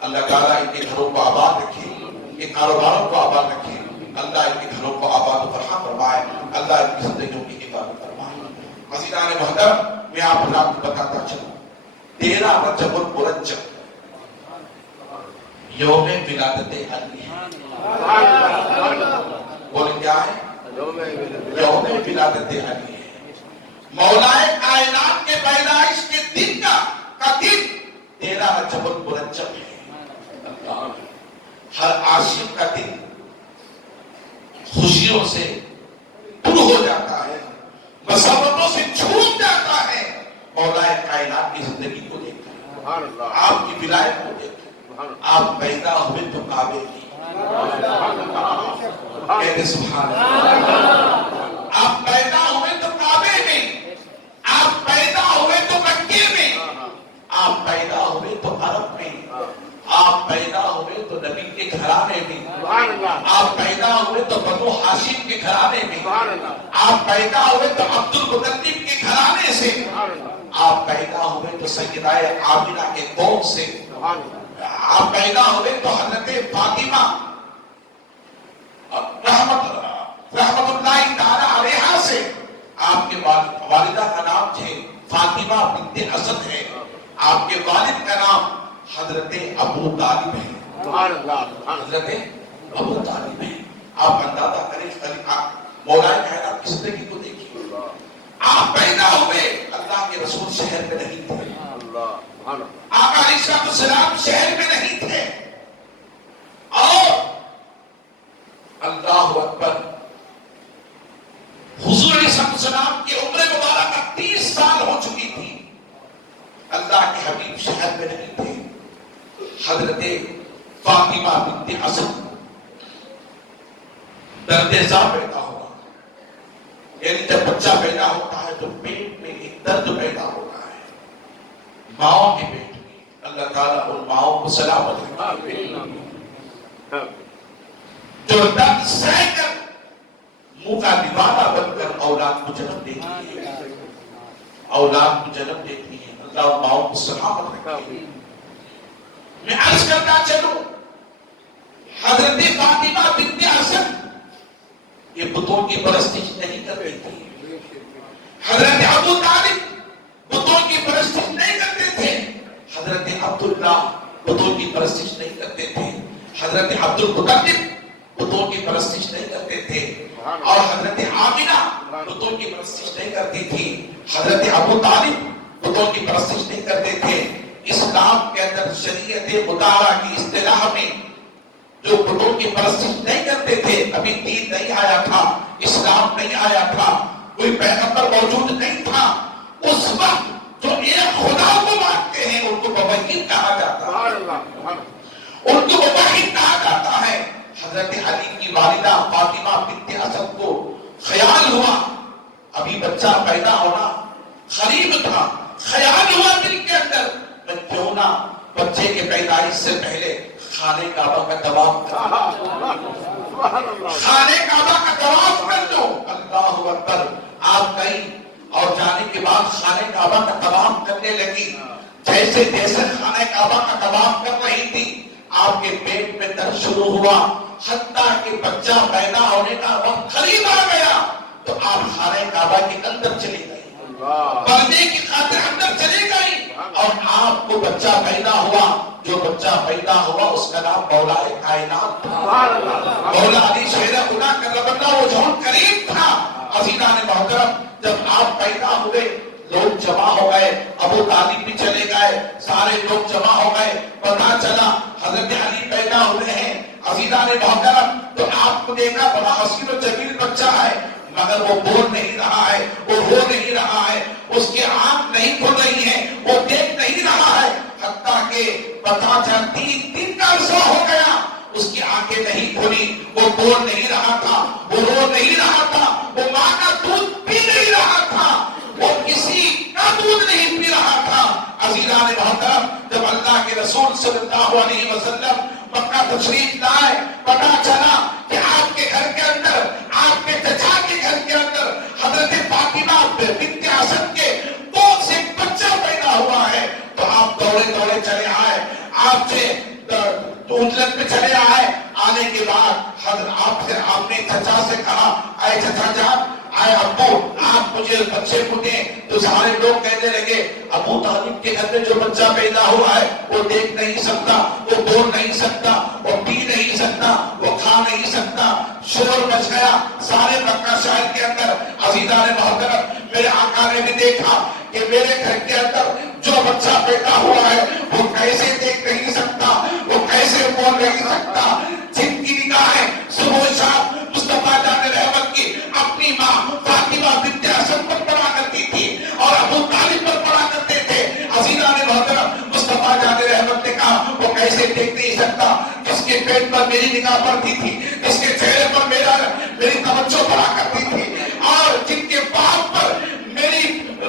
اللہ تعالیٰ ان کے گھروں کو آباد رکھے، ان کے کاروباروں کو آباد رکھے، اللہ ان کے گھروں کو آباد و فرحان فرمائے، اللہ ان کی زندگیوں کی حفاظت فرمائے۔ عزیزان محترم، میں آپ حضرات کو بتاتا چلوں 13 رجب المرجب یوم ولادت علی ہے۔ بولیں کیا ہے؟ یوم ولادت علی ہے، مولا کائنات کے پیدائش کے دن کا دن 13 رجب المرجب ہے۔ ہر عاشق کا دل خوشیوں سے پر ہو جاتا ہے، مسرتوں سے جھوم جاتا ہے مولا کائنات کی زندگی کو دیکھ کر، آپ کی ولایت کو دیکھ کر۔ آپ پیدا ہوئے تو کعبے کی، کہتے سبحان اللہ، آپ پیدا ہوئے تو کعبے میں، آپ پیدا ہوئے تو مکے میں، آپ پیدا ہوئے تو عرب میں، آپ پیدا ہوئے تو نبی کے گھرانے میں، آپ پیدا ہوئے تو بنو ہاشم کے گھرانے میں، آپ پیدا ہوئے تو عبد المطلب کے گھرانے سے، آپ پیدا ہوئے تو سیدہ آمنہ کے قوم سے، آپ پیدا ہوئے تو حضرت فاطمہ رحمت اللہ تعالی علیہا سے، آپ کے والدہ کا نام ہے فاطمہ بنت اسد ہے، آپ کے والد کا نام حضرت ابو طالب ہے، حضرت ابو طالب ہے۔ آپ اندازہ کریں مولا کائنات کی زندگی کو دیکھیے، آپ پیدا ہوئے اللہ کے رسول شہر میں نہیں تھے، آقا علیہ السلام شہر میں نہیں تھے، اور اللہ اکبر حضور علیہ السلام کی عمر مبارکہ 30 سال ہو چکی تھی، اللہ کے حبیب شہر میں نہیں تھے۔ حضرت فاطمہ بنت اسد درد زا پیدا ہوا، یعنی جب بچہ پیدا ہوتا ہے تو پیٹ میں ایک درد پیدا ہوتا ہے، ماں کے پیٹ میں اللہ تعالیٰ ان ماؤں کو سلامت رکھے جو درد سہ کر منہ کا دیوانہ بن کر اولاد کو جنم دیتی ہے، اولاد کو جنم دیتی ہے، اللہ ان ماؤں کو سلامت رکھے۔ میں عرض کرتا چلوں، حضرت فاطمہ بنت اسد یہ بتوں کی پرستش نہیں کرتی تھی، حضرت ابو طالب بتوں کی پرستش نہیں کرتے تھے، حضرت عبداللہ بتوں کی پرستش نہیں کرتے تھے، حضرت عبد المطلب بتوں کی پرستش نہیں کرتے تھے، اور حضرت آمنہ بتوں کی پرستش نہیں کرتی تھی، حضرت ابو طالب بتوں کی پرستش نہیں کرتے تھے۔ اسلام کے اندر شریعت مطالعہ کی اصطلاح میں جو بتوں کی پرستش نہیں کرتے تھے، ابھی دین نہیں آیا تھا، اسلام نہیں آیا تھا، کوئی پیغمبر موجود نہیں تھا، اس وقت جو ایک خدا کو مانتے ہیں ان کو موحد کہا جاتا ہے، ان کو موحد کہا جاتا ہے۔ حضرت علی کی والدہ فاطمہ بنت اسد کو خیال ہوا، ابھی بچہ پیدا ہونا قریب تھا، خیال ہوا دل کے اندر میں کیوں نہ بچے کے پیدائش سے پہلے خانہ کعبہ کا طواف خانہ کعبہ کا طواف کر لو۔ اللہ اکبر، آپ گئی اور جانے کے بعد خانہ کعبہ کا طواف کرنے لگی، جیسے جیسے خانہ کعبہ کا طواف کر رہی تھی آپ کے پیٹ میں درد شروع ہوا، حتیٰ کہ بچہ پیدا ہونے کا وقت قریب آ گیا تو آپ خانہ کعبہ کے اندر چلی گئی، پردے کی خاطر اندر چلی گئی، اور آپ کو بچہ پیدا ہوا، جو بچہ پیدا ہوا اس کا نام مولا کائنات تھا، مولا علی شیر خدا کرم اللہ وجہہ قریب تھا۔ عزیزان محترم، جب آپ پیدا ہوئے لوگ جمع ہو گئے، ابو طالب بھی چلے گئے، سارے لوگ جمع ہو گئے، پتہ چلا حضرت علی پیدا ہوئے ہیں۔ عزیزان محترم، تو آپ کو دیکھا بڑا حسین و جمیل بچہ ہے، مگر وہ بول نہیں رہا ہے، وہ رو نہیں رہا ہے، اس کی آنکھ نہیں کھل رہی ہے، وہ دیکھ نہیں رہا ہے، حتیٰ کہ پتہ چلا 3 دن کا عرصہ ہو گیا اس کی آنکھیں نہیں کھلی، وہ بول نہیں رہا تھا، وہ رو نہیں رہا تھا، وہ ماں کا دودھ پی نہیں رہا تھا، وہ کسی کا دودھ نہیں پی رہا تھا۔ عزیزان محترم، جب اللہ کے رسول صلی اللہ علیہ وسلم مکہ تشریف لائے، پتہ چلا کہ آپ کے گھر کے اندر، آپ کے چچا کے گھر کے اندر حضرت فاطمہ بنت اسد کے گود سے بچہ پیدا ہوا ہے، تو آپ دوڑے دوڑے چلے آئے، آپ سے اجلت میں چلے آئے، آنے کے بعد حضرت آپ نے چچا سے کہا، اے چچا جان، اے ابو، آپ مجھے بچے کو دیں، تو سارے لوگ کہنے لگے ابو طالب کے گھر میں جو بچہ پیدا ہوا ہے وہ دیکھ نہیں سکتا، وہ بول نہیں سکتا، وہ پی نہیں سکتا، وہ کھا نہیں سکتا، شور مچ گیا سارے مکہ شہر کے اندر۔ عزیزان محترم، میرے آقا نے بھی دیکھا کہ میرے گھر کے اندر جو بچہ پیدا ہوا ہے وہ کیسے دیکھ نہیں سکتا، وہ کیسے بول نہیں سکتا، جن کی نگاہیں صبح شام مصطفیٰ جان رحمت کی اپنی ماں فاطمہ بنت اسد پر پڑا کرتی تھی اور ابو طالب پر پڑا کرتے تھے۔ عزیزان محترم، مصطفیٰ جان رحمت نے کہا وہ کیسے دیکھ نہیں سکتا، جس کے پیٹ پر میری نگاہ پڑتی تھی، جس کے چہرے پر میری توجہ پڑا کرتی تھی، اور جن کے باپ پر میری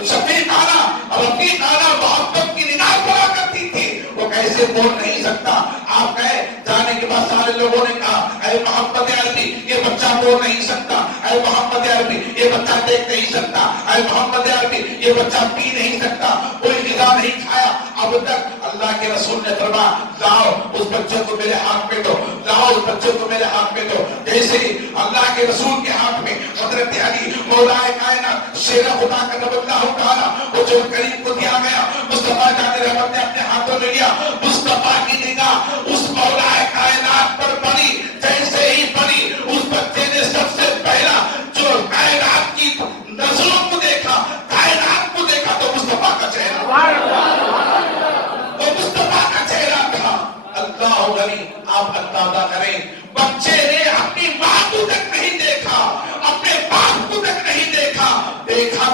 شفیقانہ رفیقانہ محبت کی نگاہ پڑا کرتی تھی، وہ کیسے بول نہیں سکتا۔ آپ گئے، جانے کے بعد سارے لوگوں نے کہا اے محمد عربی، یہ بچہ بول نہیں سکتا، اے محمد عربی یہ بچہ دیکھ نہیں سکتا، اے محمد عربی یہ بچہ پی نہیں سکتا، کوئی غذا نہیں کھایا اب تک۔ اللہ کے رسول نے فرمایا لاؤ اس بچے کو میرے ہاتھ میں دو، لاؤ اس بچے کو میرے ہاتھ میں دو۔ جیسے ہی اللہ کے رسول کے ہاتھ میں حضرت علی مولا کائنات شیر خدا کا نب اللہ تعالیٰ حضور کریم کو دیا گیا، مصطفیٰ جان رحمت نے اپنے ہاتھوں میں لیا، مصطفیٰ کی نگاہ اس مولا کائنات پر پڑی، جیسے ہی پڑی اس بچے نے سب سے پہلا جو کائنات کی نظروں کو دیکھا، کائنات کو دیکھا تو مصطفیٰ کا چہرہ، وہ مصطفیٰ کا چہرہ تھا۔ اللہ غنی، آپ اندازہ کریں بچے نے اپنی ماں کو تک نہیں دیکھا، اپنے باپ کو تک نہیں دیکھا، دیکھا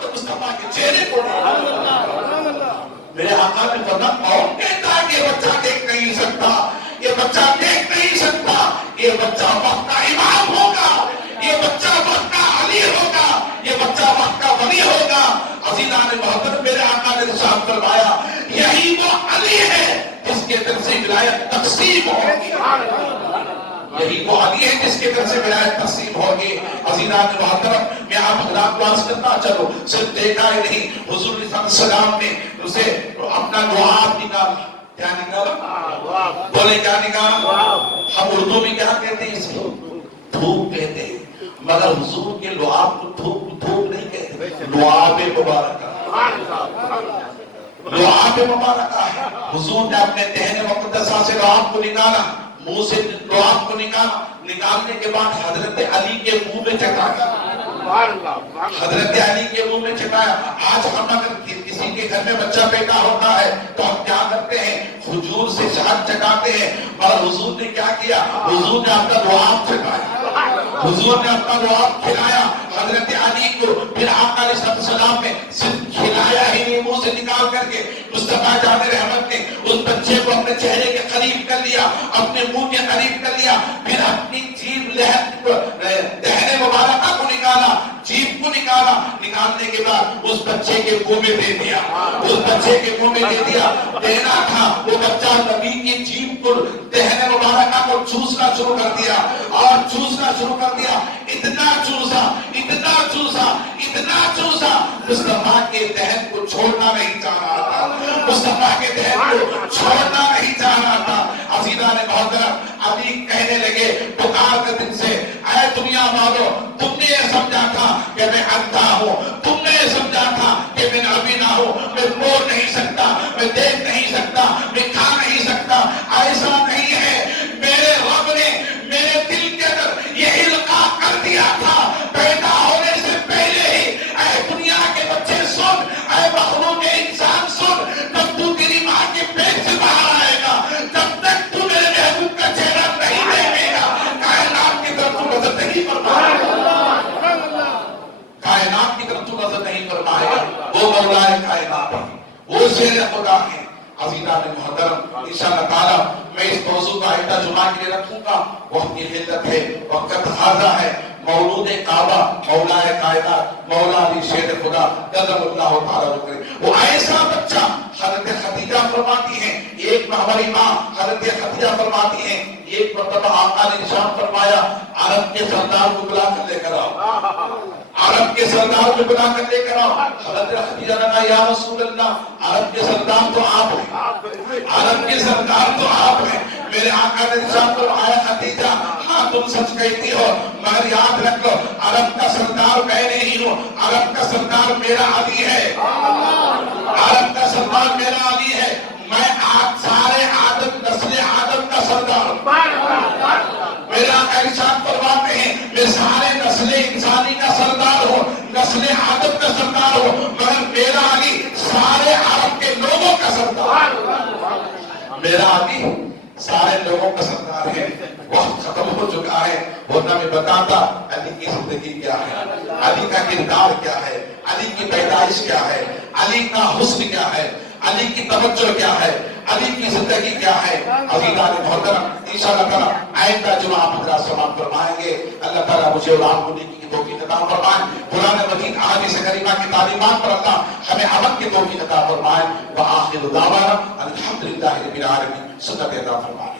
تو مصطفیٰ کے چہرے کو دیکھا۔ میرے آقا نے فرمایا کون کہتا ہے کہ یہ بچہ دیکھ نہیں سکتا، یہ بچہ دیکھ نہیں سکتا، یہ بچہ وقت کا امام ہوگا، یہ بچہ وقت کا علی ہوگا، یہ بچہ وقت کا ولی ہوگا۔ عزیزان محترم، میرے آقا نے ارشاد ارشاد فرمایا یہی وہ علی ہے جس کے دل سے ولایت تقسیم ہوگی، یہی وہ علی ہے جس کے دل سے ولایت تقسیم ہوگی۔ عزیزان محترم، میں آپ حضرات کو عرض کرتا چلو، صرف دیکھا ہی نہیں، حضور صلی اللہ علیہ وسلم نے اسے اپنا لعاب نکالا۔ کیا نکالا؟ بولے کیا نکالا؟ ہم اردو میں کیا کہتے ہیں؟ اس کو دھوپ کہتے ہیں، مگر حضور کے لعاب کو دھوپ نہیں کہتے، لعاب مبارکہ، لعاب مبارکہ ہے۔ حضور نے اپنے دہن مقدسہ سے لعاب کو نکالا، منہ سے لعاب کو نکالنے کے بعد حضرت علی کے منہ میں چٹایا، حضرت علی کے منہ میں چٹایا۔ آج ہم اگر کسی کے گھر میں بچہ پیدا ہوتا ہے تو ہم کیا کرتے ہیں؟ کھجور سے شہد چٹاتے ہیں، اور حضور نے کیا کیا؟ حضور نے اپنا لعاب چٹایا، حضور نے اپنا لعاب کھلایا حضرت علی کو۔ پھر آقا علیہ السلام نے صرف کھلایا ہی نہیں، منہ سے نکال کر کے مصطفیٰ جان رحمت نے اس بچے کو اپنے چہرے کے قریب کر لیا، اپنے منہ کے قریب کر لیا، پھر اپنی جیب دہن مبارکہ کو نکالا، جیب کو نکالنے کے بعد اس بچے کے منہ میں دے دیا، اس بچے کے منہ میں دے دیا۔ دینا تھا وہ بچہ نبی کی جیب کو، دہن مبارکہ کو چوسنا شروع کر دیا، اور چوسنا شروع کر دیا، اتنا چوسا، اتنا چوسا، اتنا چوسا، مصطفیٰ کے دہن کو چھوڑنا نہیں چاہ رہا تھا، مصطفیٰ کے دہن کو چھوڑنا نہیں چاہ رہا تھا۔ عزیزان محترم، علی کہنے لگے پکار کے دن سے، اے دنیا والو، تم نے یہ سمجھا تھا کہ میں اندھا ہوں، تم نے یہ سمجھا تھا کہ میں نابینا ہوں، میں بول نہیں سکتا، میں دیکھ نہیں سکتا، میں کھا نہیں سکتا، ایسا نہیں ہے۔ میرے رب نے میرے دل کے اندر یہ القاء کر دیا تھا پیدا ہونے سے پہلے ہی۔ اے دنیا کے بچے سن، اے مخلوق انسان سن، جب تو تیری ماں کے پیٹ سے باہر آئے گا، جب تک تو میرے محبوب کا چہرہ نہیں دیکھے گا، کائنات کی طرف تو نظر نہیں فرمائے گا، کائنات کی طرف تو نظر نہیں فرمائے گا۔ وہ مولا کائنات ہے، وہ شیر خدا ہے۔ عزیزان محترم، انشاءاللہ تعالی میں اس موضوع کا آئندہ جمعہ کے لیے رکھوں گا۔ وقت کی قلت ہے، وقت کا تقاضا ہے۔ مولود کعبہ، مولا کائنات، مولا علی شیر خدا قدم اللہ تعالیٰ کرے، وہ ایسا بچہ حضرت خدیجہ فرماتی ہیں، ایک ہماری ماں حضرت خدیجہ فرماتی ہیں، ایک مرتبہ آقا نے ارشاد فرمایا عرب کے سردار کو بلا کر لے کر آؤ، عرب کے سردار کو بلا کر لے کر آؤ۔ حضرت خدیجہ نے کہا یا رسول اللہ، عرب کے سردار تو آپ ہیں، عرب کے سردار تو آپ ہیں۔ میرے آقا نے ارشاد فرمایا خدیجہ ہاں تم سچ کہتی ہو، مگر یاد رکھ لو عرب کا سردار میں نہیں ہوں، عرب کا سردار میرا علی ہے، عرب کا سردار میرا علی ہے۔ میں سارے آدم، نسل آدم کا سردار ہوں۔ میرا ارشاد فرماتے ہیں میں سارے نسل انسانی کا سردار ہوں، نسل آدم کا سردار ہوں، مگر میرا علی سارے عرب کے لوگوں کا سردار، میرا علی سارے لوگوں کا سردار ہے۔ وقت ختم ہو چکا ہے، ورنہ میں بتاتا علی کی زندگی کیا ہے، علی کا کردار کیا ہے، علی کی پیدائش کیا ہے، علی کا حسن کیا ہے، علی کی توجہ کیا ہے، علی کی زندگی کیا ہے۔ عزیزان محترم، انشاءاللہ تعالی آئندہ جمعہ آپ حضرات سماعت فرمائیں گے۔ اللہ تعالیٰ مجھے اور آپ کو نیکی کی توفیق عطا فرمائے، قرآن مجید احادیث کریمہ کی تعلیمات پر اللہ ہمیں عمل کی توفیق عطا فرمائے۔ وآخر دعوانا الحمدللہ رب العالمین، سنت عطا فرمائے۔